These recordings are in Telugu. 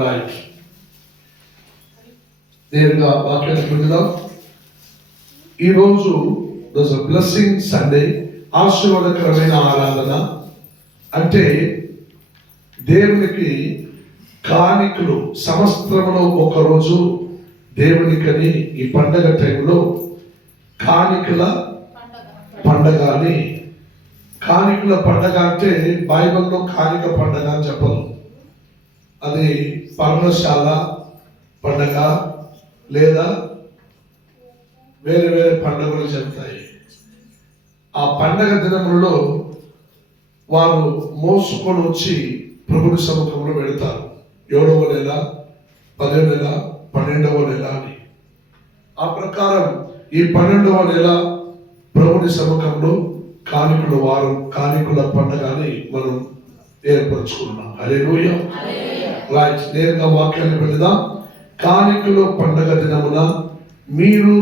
రైట్, నేరుగా వాక్యానికి వెళ్దాం. ఈరోజు బ్లెస్సింగ్ సండే, ఆశీర్వాదకరమైన ఆరాధన. అంటే దేవునికి కానికలు సంవత్సరంలో ఒకరోజు దేవునికని ఈ పండగ టైంలో కానికల పండగ అని. కానికల పండగ అంటే బైబిల్లో కానిక పండగ అని చెప్పదు. అది పర్ణశాల పండగ లేదా వేరే వేరే పండుగలు చెప్తాయి. ఆ పండగ దినములలో వారు మోసుకొని వచ్చి ప్రభుని సముఖంలో పెడతారు. 7వ నెల, 10వ నెల, 12వ నెల అని. ఆ ప్రకారం ఈ 12వ నెల ప్రభుని సముఖంలో కానికుల వారం, కానికుల పండగ అని మనం ఏర్పరచుకున్నాం. హల్లెలూయా. రైట్, నేరుగా వాక్యాన్ని వెళదాం. కానికల పండగ దినమున మీరు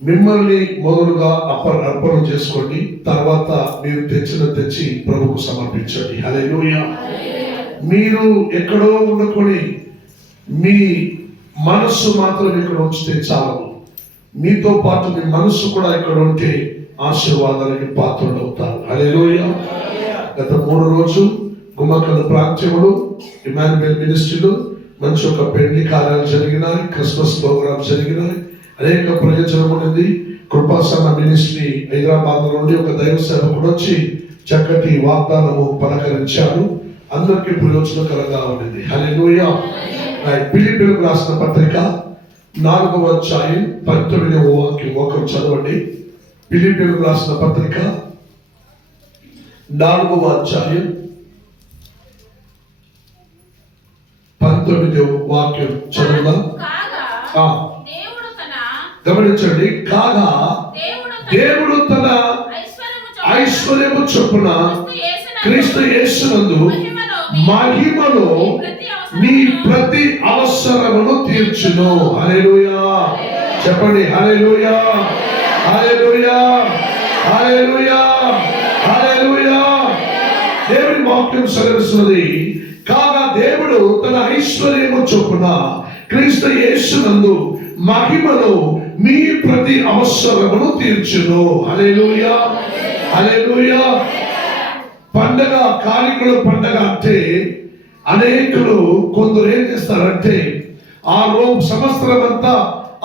మిమ్మల్ని మొదలుగా అర్పణ చేసుకోండి. తర్వాత మీరు తెచ్చి ప్రభుకు సమర్పించండి. హల్లెలూయా. మీరు ఎక్కడో ఉండకొని మీ మనస్సు మాత్రం ఇక్కడ ఉంచితే చాలు. మీతో పాటు మీ మనస్సు కూడా ఇక్కడ ఉంటే ఆశీర్వాదానికి పాత్రలు అవుతారు. హల్లెలూయా. గత 3 రోజులు గుమ్మకల ప్రాంత్యములు ఇమాన్యుయల్ మినిస్ట్రీలో మంచి ఒక పెళ్లి కార్యాలు జరిగినాయి, క్రిస్మస్ ప్రోగ్రామ్ జరిగినాయి, అనేక ప్రయోజనం ఉంది. కృపాసన్న మినిస్ట్రీ హైదరాబాద్ నుండి ఒక దైవ సేవకుడు వచ్చి చక్కటి వాగ్దానము పలకరించాడు. అందరికీ ప్రయోజనకరంగా ఉంది. హల్లెలూయా. ఫిలిప్పీయులకు రాసిన పత్రిక 4వ అధ్యాయం 19వ వాక్యం ఒకరు చదవండి. ఫిలిప్పీయులకు రాసిన పత్రిక 4వ అధ్యాయం 19వ వాక్యం చదువుదాం. గమనించండి. కాగా దేవుడు తన ఐశ్వర్యము చొప్పున క్రీస్తు యేసునందు మహిమలో మీ ప్రతి అవసరమును తీర్చును. హల్లెలూయా. చెప్పండి, హల్లెలూయా, హల్లెలూయా, హల్లెలూయా, హల్లెలూయా. దేవుని వాక్యం సెలవిస్తున్నది. కాగా దేవుడు తన ఐశ్వర్యము చొప్పున క్రీస్తు యేసునందు మహిమలో మీ ప్రతి అవసరమును తీర్చును. హల్లెలూయా, హల్లెలూయా. పండగ, కానికల పండగ అంటే అనేకులు కొందరు ఏం చేస్తారంటే ఆ రోజు సంవత్సరం అంతా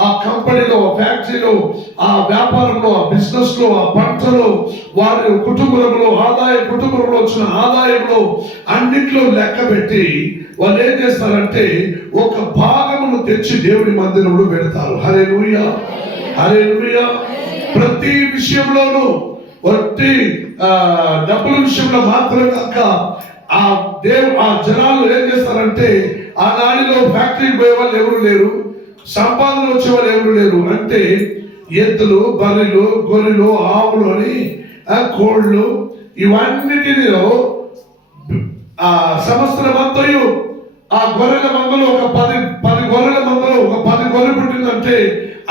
ఆ కంపెనీలో, ఆ ఫ్యాక్టరీలో, ఆ వ్యాపారంలో, ఆ బిజినెస్ లో, ఆ పంటలో, వారి కుటుంబంలో కుటుంబంలో వచ్చిన ఆదాయంలో అన్నిట్లో లెక్క పెట్టి వాళ్ళు ఏం చేస్తారంటే ఒక భాగమును తెచ్చి దేవుని మందిరంలో పెడతారు. హల్లెలూయా, హల్లెలూయా. ప్రతి విషయంలోనూ ఒట్టి డబ్బుల విషయంలో మాత్రమే కాక ఆ జనాలు ఏం చేస్తారంటే ఆ నాడిలో ఫ్యాక్టరీకి పోయే వాళ్ళు ఎవరు లేరు, సంపాదన వచ్చే వాళ్ళు ఎవరు లేరు. అంటే ఎద్దులు, బర్రెలు, గొర్రెలు, ఆవులు అని కోళ్ళు ఇవన్నిటిలో ఆ సంవత్సరం అంతయు ఆ గొర్రెల మందలో ఒక 10 గొర్రెల మందలో ఒక 10 గొర్రె పుట్టిందంటే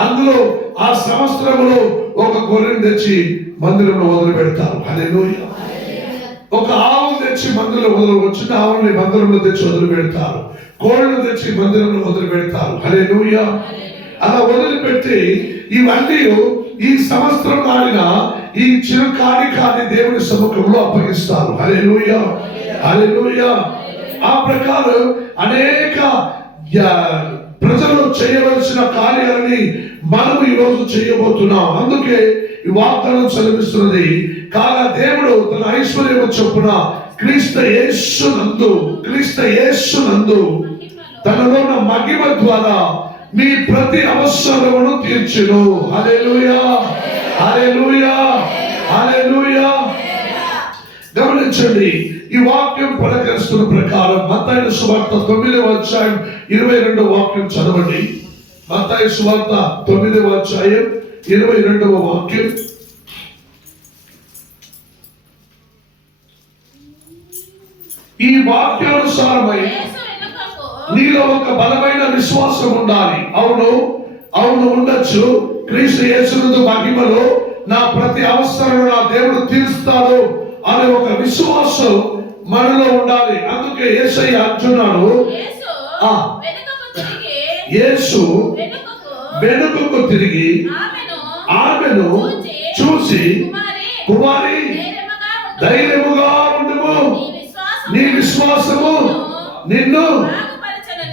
అందులో ఆ సంవత్సరంలో ఒక గొర్రెని తెచ్చి మందిరంలో వదిలి పెడతారు. హల్లెలూయా. ఒక ఆవు తెచ్చి మందిరంలో వచ్చిన ఆవుని మందిరంలో తెచ్చి వదిలి పెడతారు. కోళ్ళు తెచ్చి మందిరంలో వదిలి పెడతారు. హల్లెలూయా. అలా వదిలిపెట్టి ఇవన్నీ ఈ సంవత్సరం నాడిన ఈ చిరు కాని దేవుని సముఖంలో అప్పగిస్తారు. హల్లెలూయా, హల్లెలూయా. ఆ ప్రకారం అనేక ప్రజలు చేయవలసిన కార్యాలని మనం ఈరోజు చేయబోతున్నాం. అందుకే ఈ వాగ్దానం సెలవిస్తున్నది. కాగా దేవుడు తన ఐశ్వర్యము చొప్పున క్రీస్తు యేసునందు తనలో ఉన్న మహిమ ద్వారా మీ ప్రతి అవసరమును తీర్చును. హల్లెలూయా, హల్లెలూయా, హల్లెలూయా. గమనించండి. ఈ వాక్యం పలకరిస్తున్న ప్రకారం మత్తయి సువార్త 9వ అధ్యాయం 22వ వాక్యం చదవండి. మత్తయి సువార్త 9వ అధ్యాయం 22వ వాక్యం. ఈ వాక్యానుసారమై నీలో ఒక బలమైన విశ్వాసం ఉండాలి. అవును ఉండొచ్చు. క్రీస్తు యేసునందు మహిమలో నా ప్రతి అవసరం నా దేవుడు తీరుస్తాడు అనే ఒక విశ్వాసం మనలో ఉండాలి. అందుకే యేసయ్య అంటున్నాడు, యేసు వెనుకకు తిరిగి ఆమెను చూసి, కుమారి ధైర్యముగా ఉండుము, నీ విశ్వాసము నిన్ను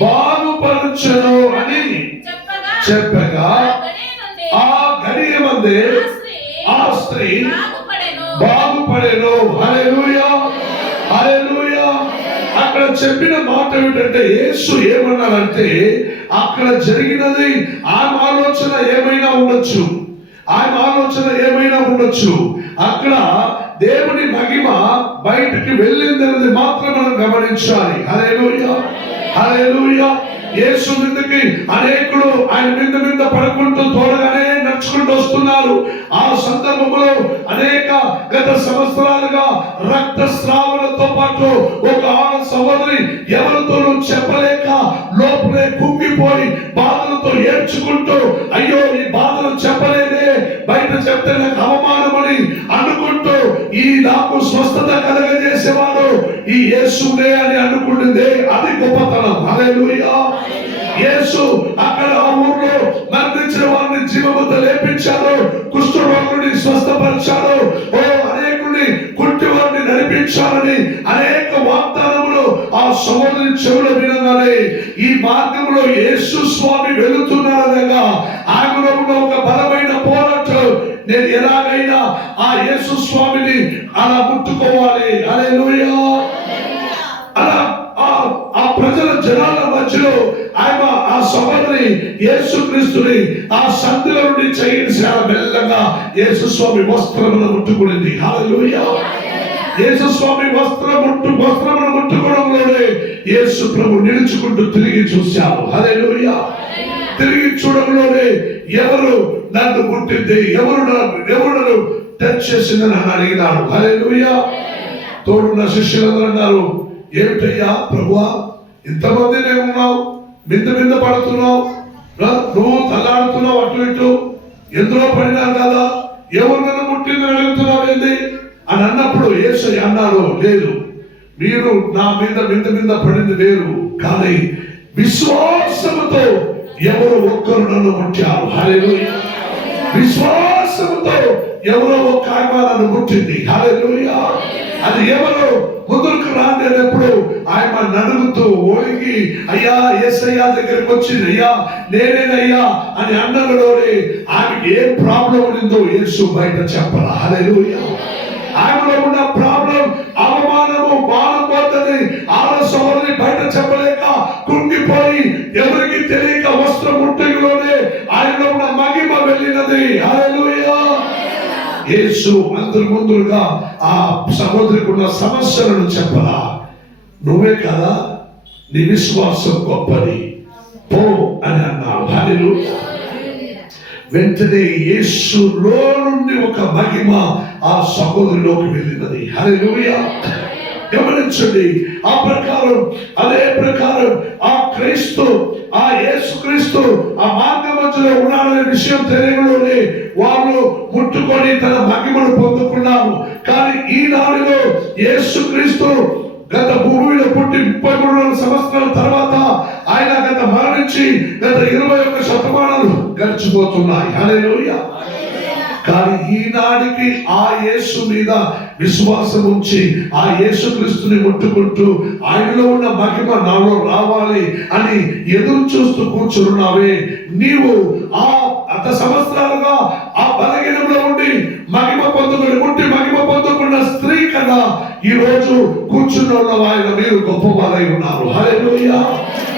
బాగుపరచును అని చెప్పగా ఆ గడియ మందే ఆ స్త్రీ బాగుపడెను. హల్లెలూయా, హల్లెలూయా. అక్కడ చెప్పిన మాట ఏమిటంటే, యేసు ఏమన్నారంటే, అక్కడ జరిగినది ఆమె ఆలోచన ఏమైనా ఉండొచ్చు, ఆయన ఆలోచన ఏమైనా ఉండొచ్చు, అక్కడ దేవుని మహిమ బయటికి వెళ్ళిందనేది మాత్రం మనం గమనించాలి. హల్లెలూయా, హల్లెలూయా. యేసు మీదకి అనేకులు ఆయన మీద పడుకుంటూ తోడగానే నడుచుకుంటూ వస్తున్నారు. ఆ సందర్భంలో అనేక గత సంవత్సరాలుగా రక్తస్రావణతో పాటు ఒక ఆడ సహోదరి ఎవరితోనూ చెప్పలేక లోపలే కుంగిపోయి బాధలతో ఏడ్చుకుంటూ, అయ్యో ఈ బాధలు చెప్పలేదే, బయట చెప్తే నాకు అవమానమని అనుకుంటూ, ఈ నాకు స్వస్థత కలగజేసేవాడు ఈ యేసునే అని అనుకుంటుందే, అది గొప్పతనం. హల్లెలూయా. యేసు అక్కడ ఆ ఊర్లో మరణించిన వారిని జీవముతో లేపించాడు, కుష్ఠరోగుని స్వస్థపరిచాడు, అనేకుని కుంటి వారిని నడిపించాలని అనేక వాగ్దానములు ఆ సహోదరి చెవులు వినగానే ఈ మార్గంలో యేసు స్వామి వెళుతున్నారనగా ఆయనలో ఉన్న ఒక బలమైన పోరాటం, నేను ఎలాగైనా ఆ యేసు స్వామిని అలా ముట్టుకోవాలి. హల్లెలూయా. అలా ఆ ప్రజల జనాల మధ్యలో ఆయన ఆ సహోదరి యేసుక్రీస్తుని ఆ సంధిలో నుండి చేయించి మెల్లగా యేసు స్వామి వస్త్రమును ముట్టుకునింది. హల్లెలూయా. యేసు స్వామి వస్త్రమును ముట్టుకోవడంలోనే యేసు ప్రభు నిలుచుకుంటూ తిరిగి చూశారు. హల్లెలూయా. తిరిగి చూడంలోనే ఎవరు నన్ను ముట్టింది, ఎవరు టచ్ చేసిందని అడిగినాడు. హల్లెలూయా. తోడున్న శిష్యులందరూ అన్నారు, ఏమిటయ్యా ప్రభువా, ఇంతమంది నేను ఉన్నావు, మింద పడుతున్నావు, నువ్వు తల్లాడుతున్నావు, అటు ఇటు ఎందులో పడినారు కదా, ఎవరు నన్ను ముట్టిందని అడుగుతున్నావు ఏంది అని అన్నప్పుడు యేసయ్య అన్నాడు, లేదు, మీరు నా మీద పడింది వేరు, కానీ విశ్వాసముతో ఎవరు ఒక్కరు నన్ను ముట్టారు. హల్లెలూయా. విశ్వాసముతో ఎవరో ఒక ఆత్మ నన్ను ముట్టింది. హల్లెలూయా. అది ఎవరు ముందుకు రానప్పుడు ఆయన నడుగుతూ ఓడికి, అయ్యా యేసయ్య దగ్గరికి వచ్చింది, అయ్యా నేనేనయ్యా అని అన్నలోనే ఆమెకి ఏ ప్రాబ్లం ఉందో యేసు బయట చెప్పరా. హల్లెలూయా. ఆయనలో ఉన్న ప్రాబ్లం అవమానము, బాధపోతుంది. ఆడ సహోదరి బయట చెప్పలేక కుంగిపోయి ఎవరికి తెలియక వస్త్రం ముట్టగిలోనే ఆయనలో ఉన్న మహిమ వెళ్ళినది. హల్లెలూయా. యేసు అందరి ముందుగా ఆ సహోదరికి ఉన్న సమస్యలను చెప్పరా, నువ్వే కదా, నీ విశ్వాసం గొప్పది, పో అని అన్నాడు. హల్లెలూయా. వెంటనే యేసులో నుండి ఒక మహిమ ఆ సహోదరిలోకి వెళ్ళినది. హల్లెలూయా. గమనించండి, ఆ ప్రకారం అదే ప్రకారం ఆ క్రీస్తు, ఆ యేసుక్రీస్తు ఆ మార్గ మధ్యలో ఉన్నాడనే విషయం తెలియలోనే వాళ్ళు ముట్టుకొని తన మహిమను పొందుకున్నారు. కానీ ఈనాడులో యేసుక్రీస్తు గత భూమిలో పుట్టి 33 సంవత్సరాల తర్వాత ఆయన గత మరణించి గత 21 శతమానాలు గడిచిపోతున్నాయి. హల్లెలూయా. కానీ ఈనాడికి ఆ యేసు మీద విశ్వాసం ఉంచి ఆ యేసుక్రీస్తుని ముట్టుకుంటూ ఆయనలో ఉన్న మహిమ నాలో రావాలి అని ఎదురు చూస్తూ కూర్చున్నావే, నీవు ఆ అంత సంవత్సరాలుగా ఆ బలహీనంలో ఉండి మహిమ పొందుకుని ముట్టి మహిమ పొందుకున్న స్త్రీ కదా ఈ రోజు కూర్చున్న ఆయన మీరు గొప్పవారై ఉన్నారు. హల్లెలూయా.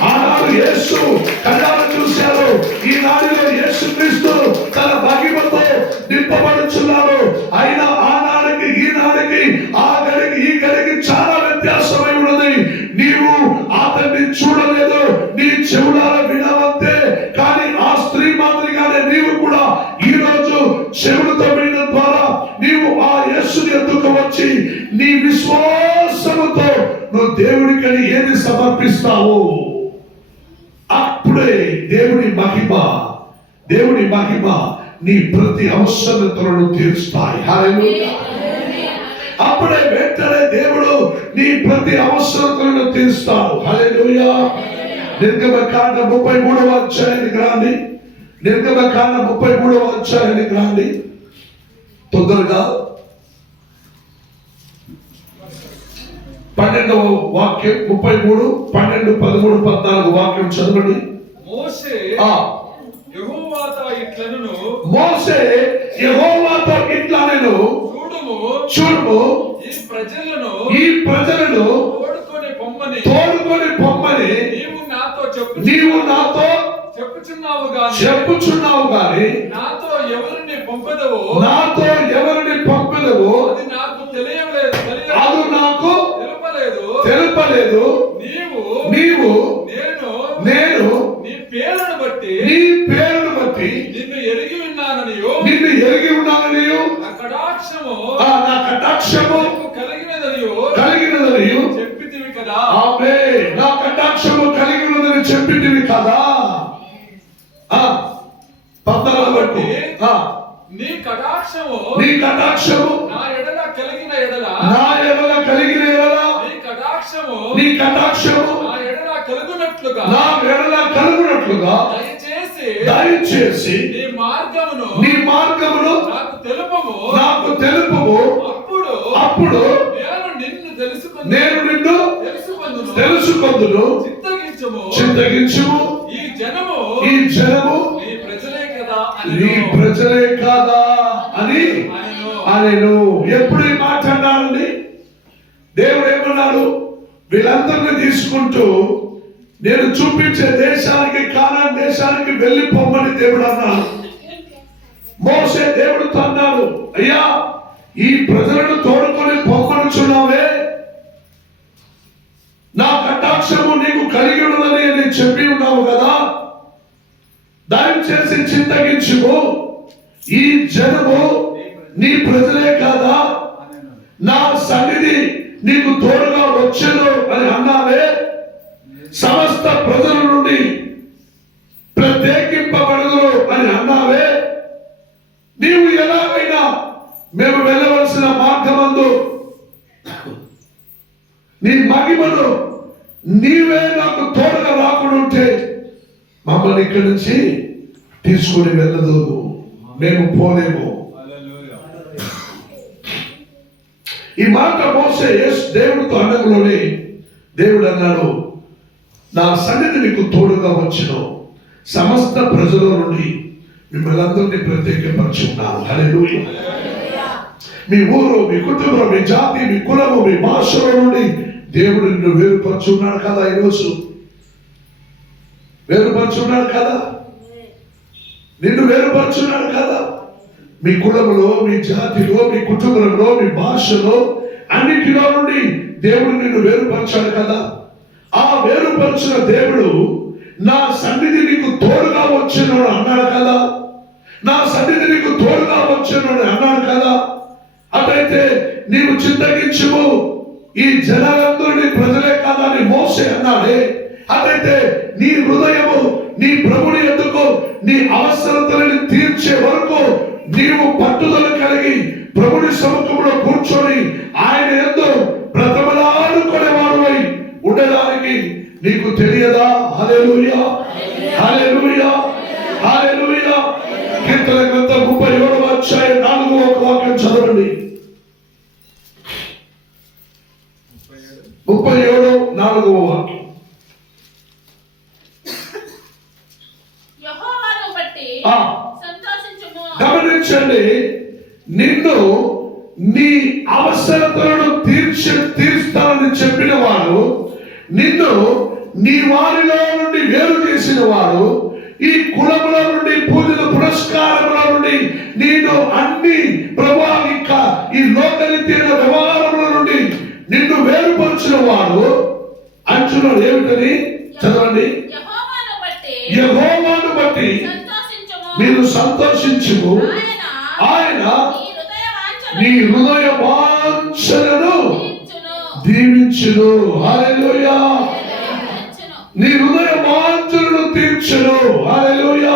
ఆనాడు యేసు కళ్ళారా చూశారు, ఈనాడులో యేసుక్రీస్తు తన మహిమతో నింపబడుచున్నారు. అయినా ఆనాడికి ఈనాడికి ఆ గడికి ఈ గడికి చాలా వ్యత్యాసమై ఉన్నది. నీవు అతన్ని చూడలేదు, నీ చెవులారా వినవంతే, కానీ ఆ స్త్రీ మాదిరిగానే నీవు కూడా ఈ రోజు చెవులతో వినడం ద్వారా నీవు ఆ యేసుని ఎద్దుకు వచ్చి నీ విశ్వాసముతో నువ్వు దేవుడికని ఏది సమర్పిస్తావు, అప్పుడే దేవుని మహిమ నీ ప్రతి అవసరతలను తీరుస్తాయి. హల్లెలూయా. అప్పుడే వెంటనే దేవుడు నీ ప్రతి అవసరతలను తీరుస్తాడు. హల్లెలూయా. నిర్గమకాండ 33వ అధ్యాయానికి రండి. నిర్గమకాండ 33వ అధ్యాయానికి రండి తొందరగా. 12వ వాక్యం 33, 12, 13, 14 వాక్యం చదవండి. మోషే యెహోవాతో ఇట్లనెను, చూడుము ఈ ప్రజలను తోడుకొని పొమ్మని నీవు నాతో చెప్పుచున్నావు గాని నాతో ఎవరిని పంపెదవో అది నాకు తెలుపలేదు. నీవు నేను నీ పేరును బట్టి నిన్ను ఎరిగి ఉన్నాననియు నా కటాక్షము కలిగినదనియు చెప్పితివి కదా. ఆమేన్. నా కటాక్షము కలిగినదని చెప్పితివి కదా. 14 బట్టి నీ కటాక్షము నా ఎడల కలిగిన ఎడల నీ కటాక్షము నా ఎడల కలుగునట్లుగా దయచేసి నీ మార్గమును నాకు తెలుపుము. అప్పుడు నేను నిన్ను తెలుసుకొందును. చింతగించుము. ఈ జనము నీ ప్రజలే కాదా అని ఆయనను. ఎప్పుడు ఈ మాట అన్నాడండి? దేవుడు ఏమన్నాడు? వీళ్ళందరినీ తీసుకుంటూ నేను చూపించే దేశానికి, కానాన్ దేశానికి వెళ్ళిపోమని దేవుడు అన్నాడు. మోషే దేవుడితో అన్నాడు, అయ్యా ఈ ప్రజలను తోడుకొని పొమ్మనుచున్నావే, నా కటాక్షము నీకు కలిగి ఉన్నదని నేను చెప్పి ఉన్నావు కదా, దయచేసి చింతగించుము. ఈ జనము నీ ప్రజలే కాదా, నా సన్నిధి నీకు తోడుగా వచ్చెను అని అన్నావే, సమస్త ప్రజల నుండి ప్రత్యేకింపబడదు అని అన్నావే, నీవు ఎలాగైనా మేము వెళ్ళవలసిన మార్గమందు నీ మహిమను నీవే నాకు తోడుగా రాకుండా ఉంటే మమ్మల్ని ఇక్కడి నుంచి తీసుకుని వెళ్ళదు, మేము పోలేము. ఈ మాట మోసే దేవుడితో అనడంలోనే దేవుడు అన్నాడు, నా సన్నిధి నీకు తోడుగా వచ్చును, సమస్త ప్రజల నుండి మిమ్మల్ని అందరినీ ప్రత్యేకపరుచున్నాను. హల్లెలూయా. మీ ఊరు, మీ కుటుంబం, మీ జాతి, మీ కులము, మీ భాషల నుండి దేవుడు నిన్ను వేరుపరుచున్నాడు కదా. ఈరోజు వేరుపరుచున్నాడు కదా, నిన్ను వేరుపరుచున్నాడు కదా. మీ కులములో, మీ జాతిలో, మీ కుటుంబంలో, మీ భాషలో అన్నిటిలో నుండి దేవుడు నిన్ను వేరుపరచాడు కదా. ఆ వేరుపరిచిన దేవుడు నా సన్నిధి నీకు తోడుగా వచ్చాను అన్నాడు కదా, నా సన్నిధి నీకు తోడుగా వచ్చాను అన్నాడు కదా. అటైతే నీవు చింతగించుము, ఈ జనాలందరూ ప్రజలే కాదా అని మోసే అన్నాడే. అటైతే నీ హృదయము నీ ప్రభుని ఎందుకు నీ అవసరతలను తీర్చే వరకు నీవు పట్టుదల కలిగి ప్రభుని సముఖంలో కూర్చొని ఆయన యందు బ్రతమలాడుకునేవాడువై ఉండడానికి నీకు తెలియదా? హల్లెలూయా, హల్లెలూయా, హల్లెలూయా. కీర్తన గ్రంథం 37వ అధ్యాయం 4వ వాక్యం చదవండి. 37, 4వ వాక్యం. గమనించండి, నిన్ను నీ అవసరతలను తీర్స్తానని చెప్పిన వాడు, నిన్ను నీ వారిలో నుండి వేరు చేసిన వాడు, ఈ కులముల నుండి, పూజల పురస్కారముల నుండి, నేను అన్ని ప్రభావిక ఈ లోకరీత్యైన వ్యవహారముల నుండి నిన్ను వేరుపరిచిన వాడు అంటున్నాడు. ఏమిటని చదవండి. యెహోవాను బట్టి మీరు సంతోషించుము, ఆయన నీ హృదయ వాంఛలను దీవించును. హల్లెలూయా. నీ హృదయ వాంఛలను తీర్చును. హల్లెలూయా.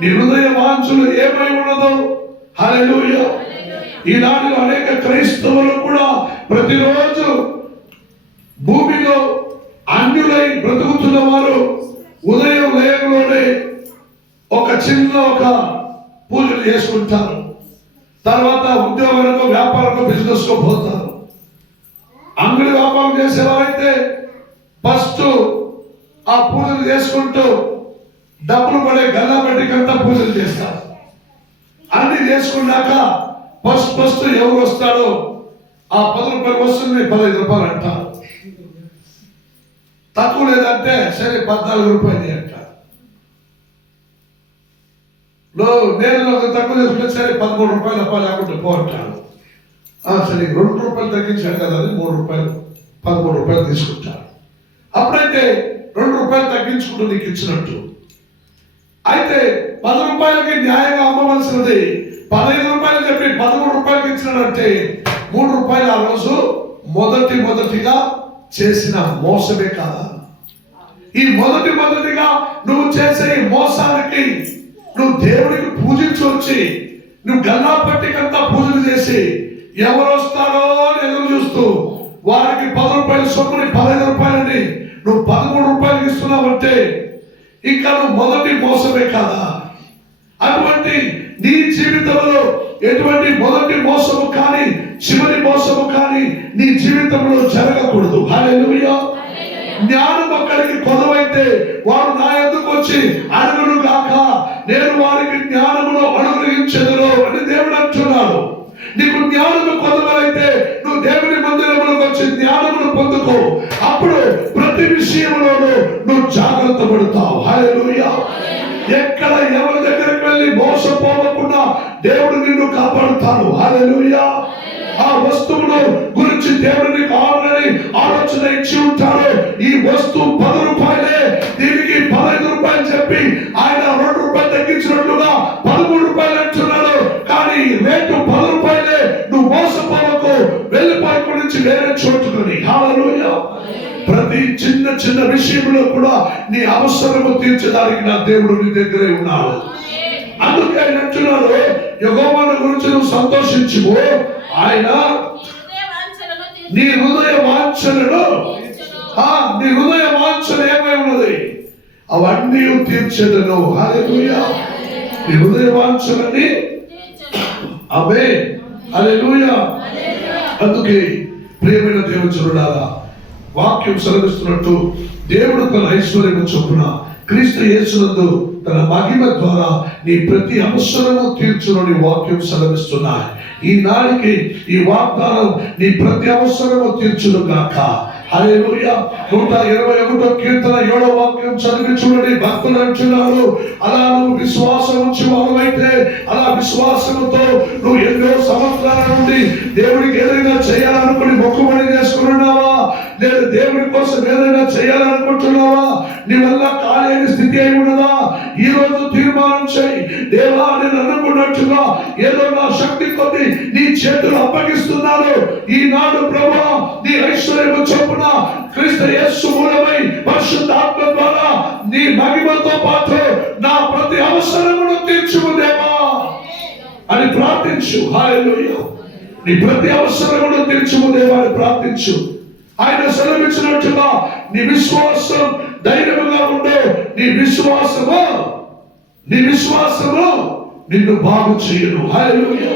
నీ హృదయ వాంఛలు ఏమై ఉన్నదో. హల్లెలూయా. ఈనాడు అనేక క్రైస్తవులు కూడా ప్రతిరోజు భూమిలో అన్యులై బ్రతుకుతున్న వారు ఉదయం లేవలోనే ఒక పూజలు చేసుకుంటారు. తర్వాత ఉద్యోగాలకు, వ్యాపారాలకు, బిజినెస్ కు పోతారు. అంగడి వ్యాపారం చేసేవారైతే ఫస్ట్ ఆ పూజలు చేసుకుంటూ డబ్బులు పడే గల్లా పెట్టికంతా పూజలు చేస్తారు. అన్ని చేసుకున్నాక ఫస్ట్ ఎవరు వస్తాడో ఆ 10 రూపాయలు వస్తుంది, 15 రూపాయలు అంటారు. తక్కువ లేదంటే సరే 14 రూపాయలు అంటారు. నేను ఒక తక్కువ చేసుకుంటే సరే 13 రూపాయలు లేకుంటే పో అంటాడు. సరే 2 రూపాయలు తగ్గించాడు కదా అని 3 రూపాయలు 13 రూపాయలు తీసుకుంటాడు. అప్పుడైతే 2 రూపాయలు తగ్గించుకుంటూ నీకు ఇచ్చినట్టు. అయితే 10 రూపాయలకి న్యాయంగా అమ్మవలసినది 15 రూపాయలు చెప్పి 13 రూపాయలకి ఇచ్చినాడంటే 3 రూపాయలు ఆ రోజు మొదటిగా చేసిన మోసమే కాదా? ఈ మొదటిగా నువ్వు చేసే ఈ మోసానికి నువ్వు దేవుడికి పూజించొచ్చి నువ్వు గల్లా పట్టికంతా పూజలు చేసి ఎవరు వస్తారో అని ఎదురు చూస్తూ వారికి 10 రూపాయల సొమ్ముని 15 రూపాయలని నువ్వు 13 రూపాయలకి ఇస్తున్నావంటే ఇంకా నువ్వు మొదటి మోసమే కాదా? అటువంటి నీ జీవితంలో ఎటువంటి మొదటి మోసము కానీ చివరి మోసము కానీ నీ జీవితంలో జరగకూడదు. హల్లెలూయా. జ్ఞానం ఒక్కడికి కొదవైతే వారు నా యొద్దకు వచ్చి అడుగును గాక, నేను వారికి జ్ఞానమును అనుగ్రహించెదను అని దేవుడు అంటున్నాడు. నీకు జ్ఞానము కొదవైతే నువ్వు దేవుని మందిరములకు వచ్చి జ్ఞానమును పొందుకో. అప్పుడు ప్రతి విషయంలోనూ నువ్వు జాగ్రత్త పడతావు. హల్లెలూయా. ఎక్కడ ఎవరి దగ్గరికి వెళ్ళి మోసపోవకుండా దేవుడు నిన్ను కాపాడుతాడు. హల్లెలూయా. ఆ వస్తువును గురించి దేవుడిని ఆల్రెడీ ఆలోచన ఇచ్చి ఉంటాడు. ఈ వస్తువు 10 రూపాయలే, దీనికి 15 రూపాయలు చెప్పి ఆయన 2 రూపాయలు తగ్గించినట్లుగా 13 రూపాయలు అంటున్నాడు. కానీ రేటు 10 రూపాయలే. నువ్వు మోసపోవకు, వెళ్ళిపోయి నుంచి వేరే చోటుకొని. హల్లెలూయా. ప్రతి చిన్న విషయంలో కూడా నీ అవసరము తీర్చడానికి నా దేవుడు నీ దగ్గరే ఉన్నాడు. అందుకే ఆయన అంటున్నాడు, యెహోవాను గురించి నువ్వు సంతోషించుము, ఆయన నీ హృదయ వాంఛలను నీ హృదయ వాంఛన ఏమై ఉన్నది అవన్నీ తీర్చెదను. హల్లెలూయా. నీ హృదయ వాంఛలని. ఆమేన్. హల్లెలూయా. అందుకే ప్రియమైన దేవుని వాక్యం సెలవిస్తున్నట్టు దేవుడు తన ఐశ్వర్యము చొప్పున క్రీస్తు యేసునందు తన మహిమ ద్వారా నీ ప్రతి అవసరము తీర్చునని వాక్యం సెలవిస్తున్నాయి. ఈనాటికి ఈ వాగ్దానం నీ ప్రతి అవసరము తీర్చును గాక. హల్లెలూయా. 121వ కీర్తన 7వ వాక్యం చదివి చూడండి. భక్తులు అంటున్నారు, అలా నువ్వు విశ్వాసం ఉంచి వాడవైతే, అలా విశ్వాసంతో నువ్వు ఎన్నో సంవత్సరాల నుండి దేవుడికి ఏదైనా చేయాలనుకుని మొక్కుబడి చేసుకున్నావా, లేదా దేవుడి కోసం ఏదైనా చేయాలనుకుంటున్నావా, నీ వల్ల కాలేని స్థితి అయి ఉన్నదా, ఈ రోజు తీర్మానం చేయి. దేవా, నేను అనుకున్నట్టుగా ఏదో నా శక్తి కొద్ది నీ చేతులు అప్పగిస్తున్నాను. ఈనాడు ప్రభువా, నీ ఐశ్వర్యము చొప్పున క్రీస్తు యేసు మూలమై పరిశుద్ధాత్మ ద్వారా నీ మహిమతో పాటు నా ప్రతి అవసరమును తీర్చుము దేవా అని ప్రార్థించు. హల్లెలూయా. నీ ప్రతి అవసరమును తీర్చుము దేవా అని ప్రార్థించు. ఆయన సెలవిచ్చినట్టుగా నీ విశ్వాసం ధైర్యముగా ఉండే. నీ విశ్వాసము నిన్ను బాగు చేయను. హల్లెలూయా.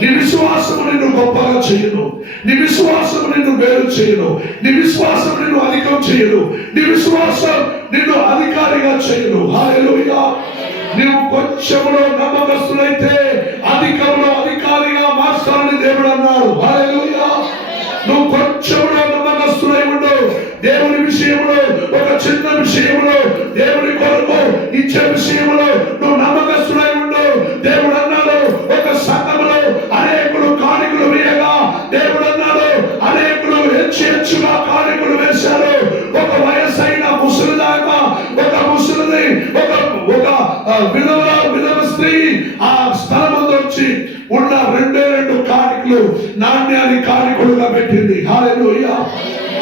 నీ విశ్వాసము నిన్ను గొప్పగా చేయను. నీ విశ్వాసము నిన్ను మేలు చేయను. నీ విశ్వాసం నిన్ను అధికం చేయను. నీ విశ్వాసం నిన్ను అధికారిగా చేయను. హల్లెలూయా. నీవు కొంచెంలో నమ్మకస్తులైతే అధికంలో అధికారిగా మార్చాలని దేవుడు అన్నాడు. హల్లెలూయా. నువ్వు కొంచెంలో నమ్మకస్తులై ఉండు. దేవుని విషయంలో, ఒక చిన్న విషయంలో, దేవుని కొరకు ఇచ్చే విషయంలో నువ్వు నమ్మకస్తులై ఉండు. దేవుడు అన్నాడు, ఒక సంఘంలో అనేకులు కానుకలు వేయగా దేవుడు అన్నాడు, అనేకులు హెచ్చుగా కానుకలు వేశారు. ఒక వయసైన ముసలి దాకా, ఒక ముసలిది, ఒక విధవ స్త్రీ ఆ స్థలం వచ్చి ఉన్న 2 కానుకలు నాణ్యాన్ని కానుకలుగా పెట్టింది. హల్లెలూయా.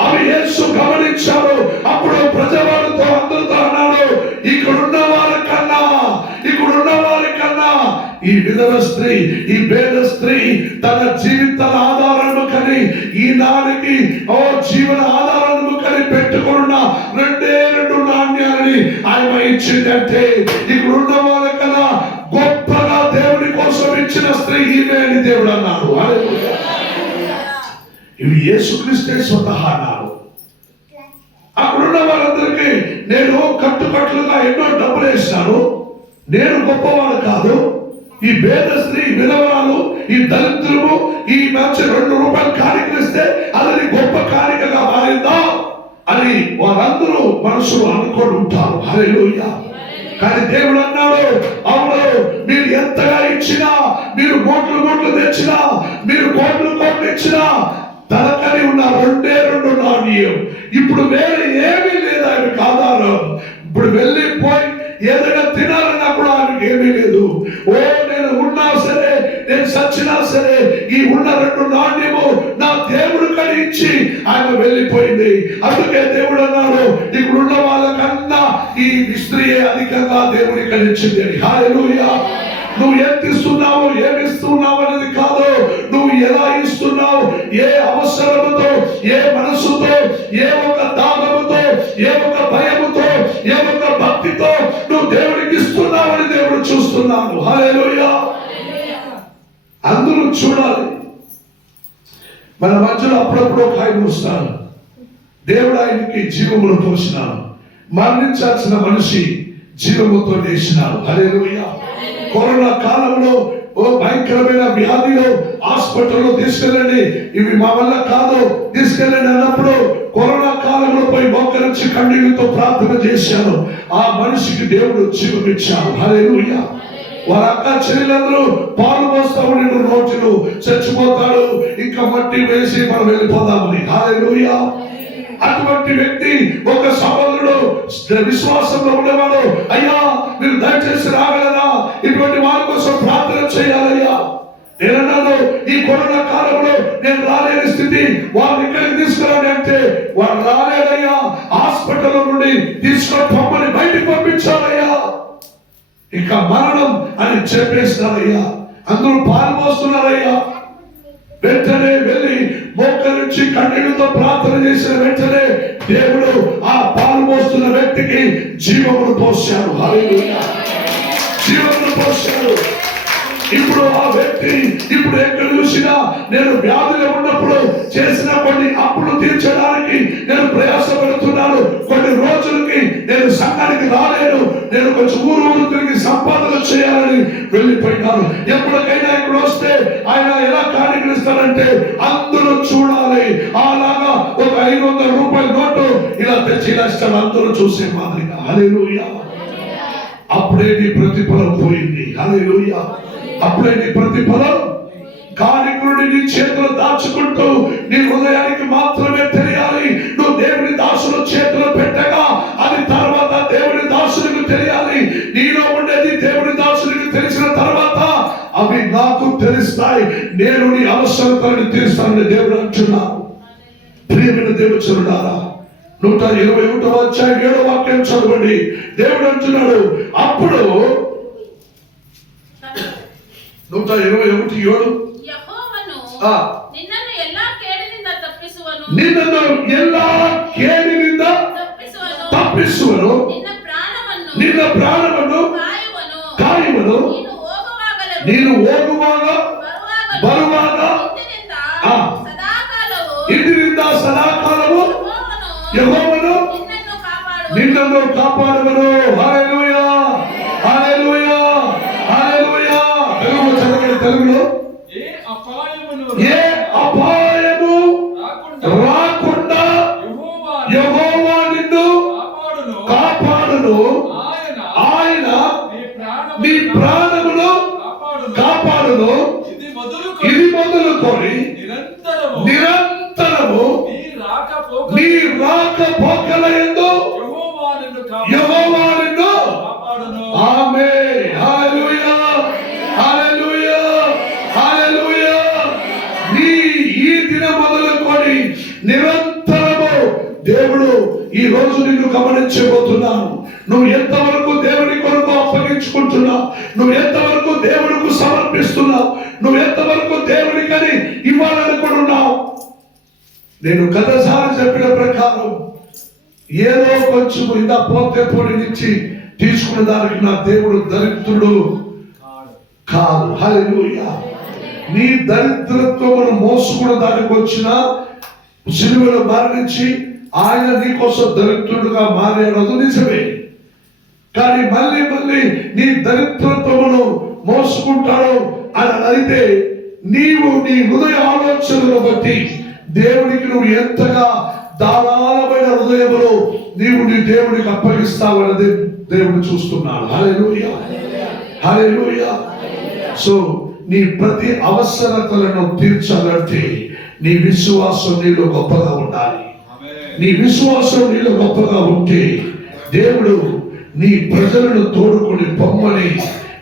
అవి యేసు గమనించాడు. అప్పుడు ప్రజవాళ్ళతో అందరితో అన్నాడు, ఇక్కడున్న వారి కన్నా ఈ విధవ స్త్రీ, ఈ పేద స్త్రీ తన జీవిత ఆధారాలను కని ఈనాడికి జీవన ఆధారాలను కని పెట్టు పెట్టుకున్న 2 నాణ్యాలని ఆయన ఇచ్చిందంటే ఇక్కడ ఉన్న వాళ్ళకన్నా గొప్పగా దేవుడి కోసం ఇచ్చిన స్త్రీ ఈమె అని దేవుడు అన్నాడు. హల్లెలూయా. ఇవి యేసుక్రీస్తే స్వతహా అన్నారు. అక్కడున్న వాళ్ళందరికీ నేను కట్టుకట్టులుగా ఎన్నో డబ్బులు వేస్తాను, నేను గొప్పవాడు కాదు, ఈ పేద స్త్రీ విధవరాలు, ఈ దరిద్రము ఈ మంచి 2 రూపాయలు కాணிకలిస్తే అది గొప్ప కాணிకగా మారిందా అని వారందరూ మనసులో అనుకొని ఉంటారు. హల్లెలూయా. కానీ దేవుడు అన్నాడు, అవును, మీరు ఎంతగా ఇచ్చినా, మీరు కోట్లు తెచ్చినా, మీరు కోట్లు ఇచ్చినా తనకని ఉన్న 2 నాణ్యం. ఇప్పుడు వేరే ఏమీ లేదు ఆయనకు ఆధారం. ఇప్పుడు వెళ్ళిపోయి ఏదైనా తినాలన్నా కూడా ఆయనకి ఏమీ లేదు. ఓ నేను ఉన్నా సరే, నేను సచ్చినా సరే, ఈ ఉన్న 2 నాణ్యము నా దేవుడు కలిగించి ఆయన వెళ్ళిపోయింది. అందుకే దేవుడు అన్నాడు, ఇప్పుడున్న వాళ్ళకన్నా ఈ స్త్రీయే అధికంగా దేవుడి కలిగించింది అని. హల్లెలూయా. నువ్వు ఎంత ఇస్తున్నావు, ఏమి ఇస్తున్నావు అనేది కాదు, నువ్వు ఎలా ఇస్తున్నావు, ఏ అవసరముతో, ఏ మనసుతో, ఏ ఒక దానముతో, ఏ ఒక భయముతో, ఏ ఒక భక్తితో నువ్వు దేవుడికి ఇస్తున్నావని దేవుడు చూస్తున్నాడు. హల్లెలూయా. అందరూ చూడాలి. మన మధ్యలో అప్పుడప్పుడు ఒక ఆయన వస్తాడు, దేవుడు ఆయనకి జీవములు పోసినాడు, మరణించాల్సిన మనిషి జీవముతో లేచినాడు. హల్లెలూయా. కరోనా కాలంలో ఓ భయంకరమైన వ్యాధిలో హాస్పిటల్లో తీసుకెళ్ళండి, ఇవి మా వల్ల కాదు, తీసుకెళ్ళండి అన్నప్పుడు కరోనా కాలంలో పోయి మోకరించి కన్నీళ్లతో ప్రార్థన చేశాను. ఆ మనిషికి దేవుడు జీవం ఇచ్చాడు. హల్లెలూయా. వారి అక్క చెల్లెలందరూ పాలు పోస్తా ఉండి నోటిలో చచ్చిపోతాడు, ఇంకా మట్టి వేసి మనం వెళ్ళిపోదామని. హల్లెలూయా. అటువంటి వ్యక్తి ఒక సహోదరుడు విశ్వాసంలో ఉండేవాడు, అయ్యా మీరు దయచేసి రాగలరా, ఇటువంటి వారి కోసం ప్రార్థన చేయాలయ్యా. నేనన్నాను, ఈ కరోనా కాలంలో నేను రాలేని స్థితి, వారిని ఇక్కడికి తీసుకురాని అంటే వారు రాలేదయ్యా, హాస్పిటల్ నుండి తీసుకొని పంపని బయటికి పంపించాలయ్యా, ఇక మరణం అని చెప్పేస్తారయ్యా. అందరూ పాల్పోస్తున్నారయ్యా. వెంటనే వెళ్ళి మోకరించి కన్నీళ్లతో ప్రార్థన చేసిన వెంటనే దేవుడు ఆ పాలు పోస్తున్న వ్యక్తికి జీవమును పోశాడు. హల్లెలూయా. జీవమును పోశాడు. ఇప్పుడు ఆ వ్యక్తి ఇప్పుడు ఎక్కడ చూసినా, నేను వ్యాధిలో ఉన్నప్పుడు చేసిన కొన్ని అప్పులు తీర్చడానికి నేను ప్రయాసపడుతున్నాను, కొన్ని రోజులకి నేను సంఘానికి రాలేను, నేను కొంచెం ఊరు తిరిగి సంపాదన చేయాలని వెళ్ళిపోయినాను. ఎప్పటికైనా ఇక్కడ వస్తే ఆయన ఎలా కానికలిస్తానంటే అందరూ చూడాలి, అలాగా ఒక 500 రూపాయల నోటు ఇలా తెచ్చి ఇలా ఇస్తాను, అందరూ చూసే మాదిరిగా. హల్లెలూయా. అప్పుడే నీ ప్రతిఫలం పోయింది. హల్లెలూయా. అప్పుడే నీ ప్రతిఫలం. కానికుడిని నీ చేతులు దాచుకుంటూ నీ హృదయానికి మాత్రమే తెలియాలి. నువ్వు దేవుని దాసుల చేతులు పెట్టగా అది తర్వాత దేవుని దాసులకు తెలియాలి. నీలో ఉండేది దేవుని దాసులకు తెలిసిన తర్వాత అవి నాకు తెలుస్తాయి, నేను నీ అవసరతలను తీరుస్తానని దేవుడు అంటున్నాడు. ప్రియమైన దేవుడులారా, 121వ అధ్యాయం 7వ వాక్యం చదవండి. దేవుడు అంటున్నాడు, అప్పుడు 121:7 నిన్నను ಎಲ್ಲಾ ಕೇಡಿನಿಂದ ತಪ್ಪಿಸುವನು, ನಿನ್ನ ಪ್ರಾಣವನ್ನು ಕಾಯುವನು, ನೀನು ಹೋಗುವಾಗ ಬರುವಾಗ ಇಂದಿನಿಂದ ಸದಾಕಾಲವು ಯೆಹೋವನು ನಿನ್ನನ್ನು ಕಾಪಾಡುವನು. ಹల్లೆಲೂಯಾ. హల్లెలూయా. హల్లెలూయా. తెలుగులో ఏ అపాయము రాకుండా యెహోవా నిన్ను కాపాడును, ఆయన నీ ప్రాణమును కాపాడును. ఇది మొదలుకొని నిరంతరము నీ రాకపోకల యందు యెహోవా నిన్ను ఆమేన్. హల్లెలూయా. హల్లెలూయా. హల్లెలూయా. ఈ దినం మొదలుకొని నిరంతరము దేవుడు ఈ రోజు నిన్ను గమనించబోతున్నాను. నువ్వు ఎంతవరకు దేవుని కొరకు అప్పగించుకుంటున్నావు, నువ్వు ఎంతవరకు దేవుడికి సమర్పిస్తున్నావు, నువ్వు ఎంతవరకు దేవునికని ఇవ్వాలనుకుంటున్నావు. నేను గతసారి చెప్పిన ప్రకారం ఏదో కొంచెం ఇందా పోతే పోనీ నుంచి తీసుకునే దానికి నా దేవుడు దరిద్రుడు కాదు. హల్లెలూయా. నీ దరిద్రత్వమును మోసుకున్న దానికి వచ్చిన సిలువలో మరణించి ఆయన నీ కోసం దరిద్రుడుగా మారేది నిజమే. కానీ మళ్ళీ మళ్ళీ నీ దరిద్రత్వమును మోసుకుంటాడు అని అయితే నీవు నీ హృదయ ఆలోచనలు బట్టి దేవునికి నువ్వు ఎంతగా ధారాళమైన హృదయములో నీవు నీ దేవునికి అప్పగిస్తావన్నది దేవుడు చూస్తున్నాడు. హల్లెలూయా, హల్లెలూయా. సో నీ ప్రతి అవసరతలను తీర్చాలంటే నీ విశ్వాసం నీలో గొప్పగా ఉండాలి. నీ విశ్వాసం నీలో గొప్పగా ఉంటే దేవుడు నీ ప్రజలను తోడుకొని పొమ్మని,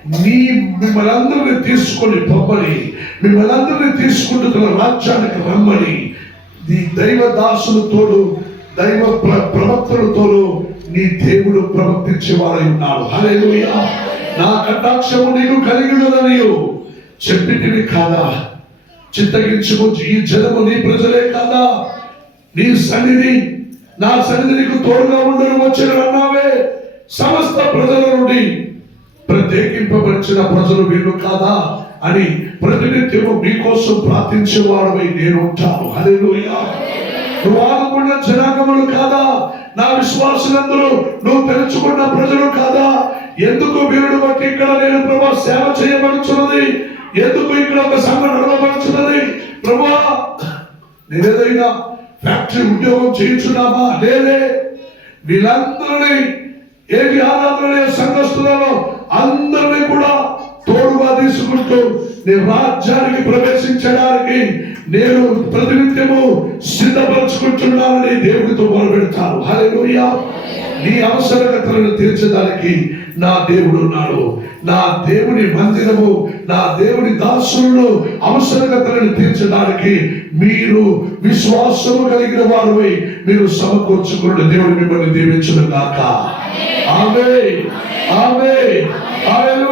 మిమ్మల్ని అందరినీ తీసుకొని పొమ్మని, మిమ్మల్ని అందరినీ తీసుకుంటూ తన రాజ్యానికి రమ్మని నీ దైవ దాసులతోడు దైవ ప్రవక్తలతోడు నీ దేవుడు ప్రవర్తించేవాడై ఉన్నాడు. హల్లెలూయా. నా కటాక్షము నీకు కలిగినదని చెప్పినవి కాదా? చిత్తగించుకొచ్చి ఈ జనము నీ ప్రజలే కాదా? నీ సన్నిధి నా సన్నిధి నీకు తోడుగా ఉండను వచ్చాను అన్నావే. సమస్త ప్రజల నుండి ప్రత్యేకింపబడిన ప్రజలు వీళ్ళు కాదా అని ప్రతినిత్యము మీకోసం ప్రార్థించేవాడమై నేను ఉంటాను. హల్లెలూయా. నువ్వు ఆదుకున్న జనాంగములు కాదా? నా విశ్వాసులందరూ నువ్వు తెలుసుకున్న ప్రజలు కాదా? ఎందుకు వీరుడు బట్టి ఇక్కడ నేను ప్రభా సేవ చేయబడుచున్నది? ఎందుకు ఇక్కడ ఒక సంఘం నడవబడుచున్నది? ప్రభా నేనేదైనా ఫ్యాక్టరీ ఉద్యోగం చేయించున్నామా? లేదే. వీళ్ళందరినీ ఏది ఆరాధన సంఘస్థులలో అందరినీ కూడా తోడుగా తీసుకుంటూ నీ రాజ్యానికి ప్రవేశించడానికి నేను ప్రతినిత్యము సిద్ధపరచుకుంటున్నానని దేవుడితో మొదలుపెడతాను. హల్లెలూయా. నీ అవసరతలను తీర్చడానికి నా దేవుడు ఉన్నాడు. నా దేవుని మందిరము, నా దేవుని దాసులను అవసరతలను తీర్చడానికి మీరు విశ్వాసము కలిగిన వారువై మీరు సమకూర్చుకున్న దేవుడు మిమ్మల్ని దీవించును గాక. ఆమేన్, ఆమేన్, హల్లెలూయా.